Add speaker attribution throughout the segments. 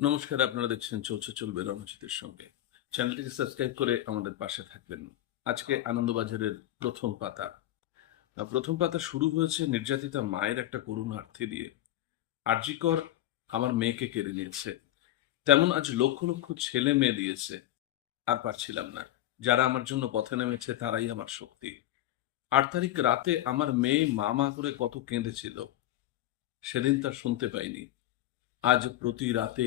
Speaker 1: নমস্কার, আপনারা দেখছেন চলছে চলবে রণজিতের সঙ্গে। চ্যানেলটিকে সাবস্ক্রাইব করে আমাদের পাশে থাকবেন। আজকে আনন্দবাজারের প্রথম পাতা। প্রথম পাতা শুরু হয়েছে নির্যাতিতা মায়ের একটা করুণ আর্থে দিয়ে। আরজিকর আমার মেয়েকে কেড়ে নিয়েছে। তেমন আজ লক্ষ লক্ষ ছেলে মেয়ে দিয়েছে। আর পারছিলাম না। যারা আমার জন্য পথে নেমেছে, তারাই আমার শক্তি। আট তারিখ রাতে আমার মেয়ে মা মা করে কত কেঁদেছিল। সেদিন তার শুনতে পাইনি। আজ প্রতি রাতে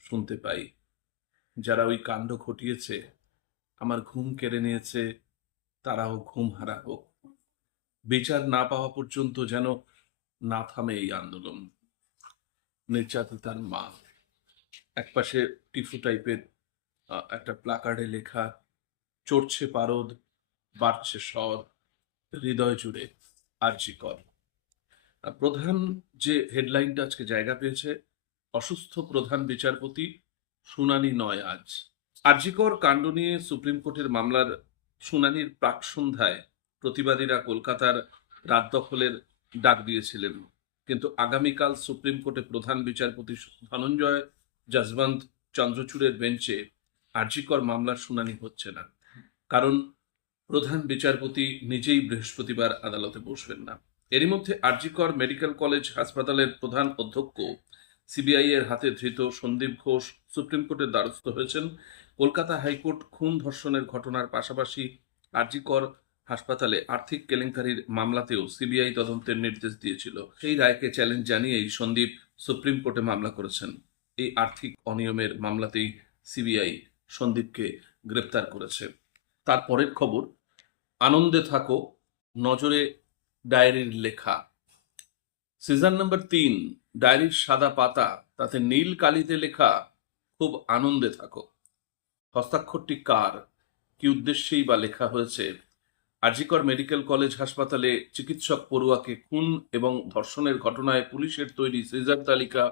Speaker 1: শুনতে পাই। যারা ওই কাণ্ড ঘটিয়েছে, আমার ঘুম কেড়ে নিয়েছে, তারাও ঘুম হারা হোক। বিচার না পাওয়া পর্যন্ত যেন না থামে এই আন্দোলন। নির্যাতিতার মা। একপাশে টিফু টাইপের একটা প্লাকার্ডে লেখা, চড়ছে পারদ, বাড়ছে স্বর, হৃদয় জুড়ে আরজি কর। প্রধান যে হেডলাইনটা আজকে জায়গা পেয়েছে অসুস্থ প্রধান বিচারপতি শুনানি নয় আজ। আরজিকর কাণ্ড নিয়ে সুপ্রিম কোর্টের মামলার শুনানির প্রাক সন্ধ্যায় প্রতিবাদীরা কলকাতার রাত দখলের ডাক দিয়েছিলেন। কিন্তু আগামীকাল সুপ্রিম কোর্টে প্রধান বিচারপতি ধনঞ্জয় যশবন্ত চন্দ্রচূড়ের বেঞ্চে আরজিকর মামলার শুনানি হচ্ছে না। কারণ প্রধান বিচারপতি নিজেই বৃহস্পতিবার আদালতে বসবেন না। এরই মধ্যে আরজিকর মেডিকেল কলেজ হাসপাতালের প্রধান অধ্যক্ষ সিবিআই এর হাতে ধৃত সন্দীপ ঘোষ সুপ্রিম কোর্টের দ্বারস্থ হয়েছেন। কলকাতা হাইকোর্ট খুন ধর্ষণের ঘটনার পাশাপাশি আরজিকর হাসপাতালে আর্থিক কেলেঙ্কারির মামলাতেও সিবিআই তদন্তের নির্দেশ দিয়েছিল। সেই রায়কে চ্যালেঞ্জ জানিয়েই সন্দীপ সুপ্রিম কোর্টে মামলা করেছেন। এই আর্থিক অনিয়মের মামলাতেই সিবিআই সন্দীপকে গ্রেপ্তার করেছে। তারপরের খবর, আনন্দে থাকো, নজরে ডায়েরির লেখা। সিজন নাম্বার তিন ডায়েরির সাদা পাতা, তাতে নীল কালিতে লেখা, খুব আনন্দে থাকো। হস্তাক্ষরটি কার? কি উদ্দেশ্যেই বা লেখা হয়েছে? আজিকর মেডিকেল কলেজ হাসপাতালে চিকিৎসক পড়ুয়াকে খুন এবং ধর্ষণের ঘটনায় পুলিশের তৈরি সিজার তালিকা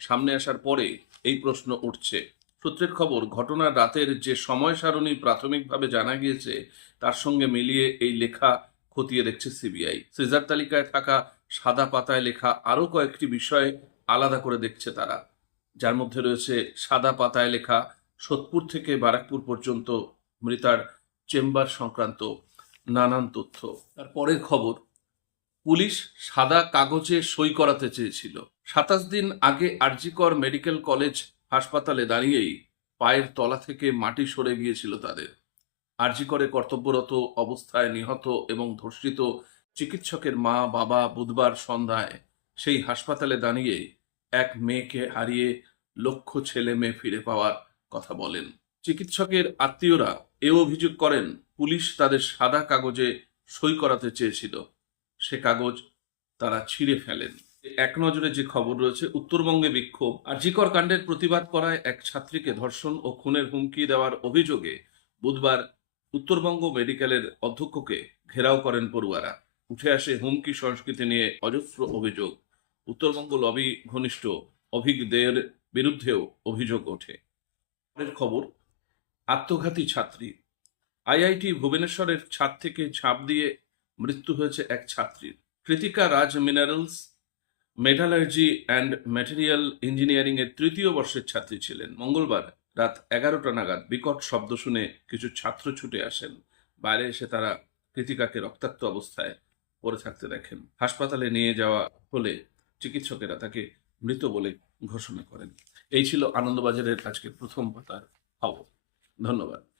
Speaker 1: সামনে আসার পরে এই প্রশ্ন উঠছে। সূত্রের খবর ঘটনার রাতের যে সময় সারণী প্রাথমিকভাবে জানা গিয়েছে, তার সঙ্গে মিলিয়ে এই লেখা খতিয়ে দেখছে সিবিআই। সিজার তালিকায় থাকা সাদা পাতায় লেখা আরও কয়েকটি বিষয় আলাদা করে দেখছে তারা। যার মধ্যে রয়েছে সাদা পাতায় লেখা সোদপুর থেকে বারাকপুর পর্যন্ত মৃতার চেম্বার সংক্রান্ত নানান তথ্য। তার পরের খবর, পুলিশ সাদা কাগজে সই করাতে চেয়েছিল। সাতাশ দিন আগে আরজিকর মেডিকেল কলেজ হাসপাতালে দাঁড়িয়েই পায়ের তলা থেকে মাটি সরে গিয়েছিল তাদের। আরজিকরে কর্তব্যরত অবস্থায় নিহত এবং ধর্ষিত চিকিৎসকের মা বাবা বুধবার সন্ধ্যায় সেই হাসপাতালে দাঁড়িয়ে এক মেয়েকে হারিয়ে লক্ষ ছেলে মেয়ে ফিরে পাওয়ার কথা বলেন। চিকিৎসকের আত্মীয়রা এও অভিযোগ করেন, পুলিশ তাদের সাদা কাগজে সই করাতে চেয়েছিল। সে কাগজ তারা ছিঁড়ে ফেলেন। এক নজরে যে খবর রয়েছে, উত্তরবঙ্গে বিক্ষোভ আর জিকর কাণ্ডের প্রতিবাদ করায় এক ছাত্রীকে ধর্ষণ ও খুনের হুমকি দেওয়ার অভিযোগে বুধবার উত্তরবঙ্গ মেডিকেলের অধ্যক্ষকে ঘেরাও করেন পড়ুয়ারা। উঠে আসে হুমকি সংস্কৃতি নিয়ে অজস্র অভিযোগ। উত্তরবঙ্গ লবি ঘনিষ্ঠ, অভিজ্ঞদের বিরুদ্ধেও অভিযোগ ওঠে। খবর, আত্মঘাতী ছাত্রী। আইআইটি ভুবনেশ্বরের ছাদ থেকে ঝাঁপ দিয়ে মৃত্যু হয়েছে এক ছাত্রীর। Kritika Raj minerals, metallurgy and material engineering এর তৃতীয় বর্ষের ছাত্রী ছিলেন। মঙ্গলবার রাত এগারোটা নাগাদ বিকট শব্দ শুনে কিছু ছাত্র ছুটে আসেন। বাইরে এসে তারা কৃতিকাকে রক্তাক্ত অবস্থায় পড়ে থাকতে দেখেন। হাসপাতালে নিয়ে যাওয়া হলে চিকিৎসকেরা তাকে মৃত বলে ঘোষণা করেন। এই ছিল আনন্দবাজারের আজকের প্রথম পাতার খবর। ধন্যবাদ।